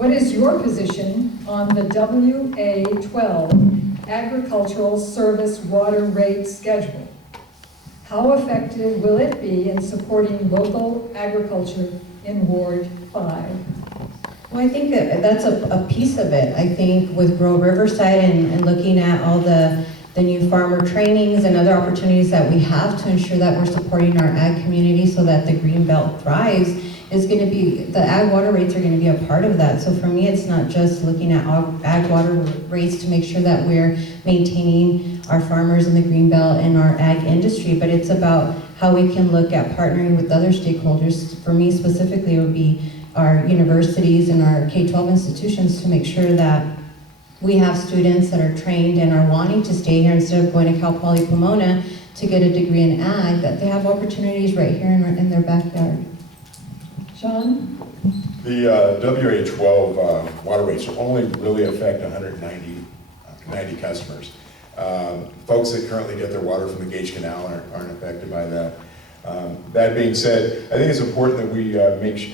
What is your position on the WA12 Agricultural Service Water Rate Schedule? How effective will it be in supporting local agriculture in Ward 5? Well, I think that's a piece of it. I think with Grow Riverside and looking at all the new farmer trainings and other opportunities that we have to ensure that we're supporting our ag community so that the green belt thrives, is going to be, the ag water rates are going to be a part of that. So for me, it's not just looking at ag water rates to make sure that we're maintaining our farmers in the green belt and our ag industry, but it's about how we can look at partnering with other stakeholders. For me specifically, it would be our universities and our K-12 institutions to make sure that we have students that are trained and are wanting to stay here instead of going to Cal Poly Pomona to get a degree in ag, that they have opportunities right here in their backyard. Sean? The WA12 water rates will only really affect 190 customers. Folks that currently get their water from the Gage Canal aren't affected by that. That being said, I think it's important that we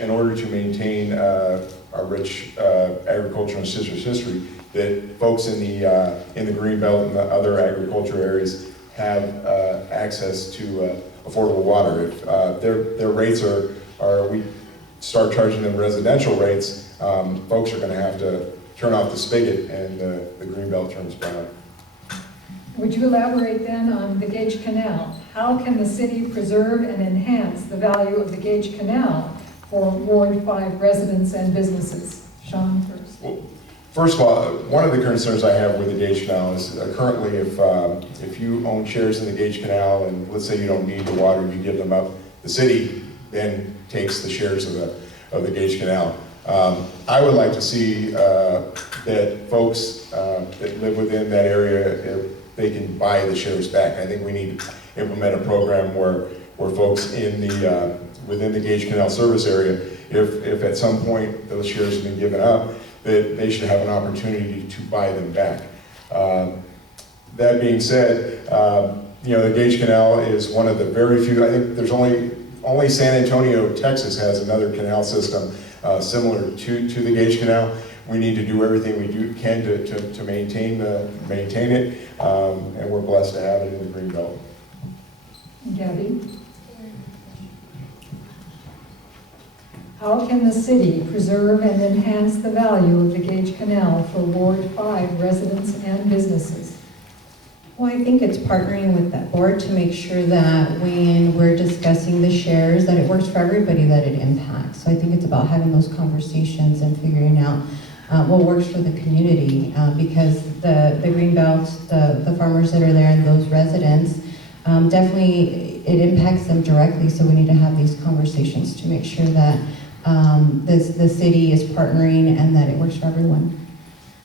in order to maintain our rich agricultural and citrus history, that folks in the green belt and the other agriculture areas have access to affordable water. If their rates are we start charging them residential rates, folks are going to have to turn off the spigot and the green belt turns brown. Would you elaborate then on the Gage Canal? How can the city preserve and enhance the value of the Gage Canal for Ward 5 residents and businesses? Sean first. Well, first of all, one of the concerns I have with the Gage Canal is currently if you own shares in the Gage Canal and let's say you don't need the water, you give them up, the city then takes the shares of the Gage Canal. I would like to see that folks that live within that area, they can buy the shares back. I think we need to implement a program where folks within the Gage Canal service area, if at some point those shares have been given up, that they should have an opportunity to buy them back. That being said, the Gage Canal is one of the very few, I think there's only San Antonio, Texas has another canal system similar to the Gage Canal. We need to do everything we can to maintain it, and we're blessed to have it in the green belt. Gabby? How can the city preserve and enhance the value of the Gage Canal for Ward 5 residents and businesses? Well, I think it's partnering with that board to make sure that when we're discussing the shares, that it works for everybody that it impacts. So I think it's about having those conversations and figuring out what works for the community, because the greenbelt, the farmers that are there and those residents, definitely it impacts them directly. So we need to have these conversations to make sure that the city is partnering and that it works for everyone.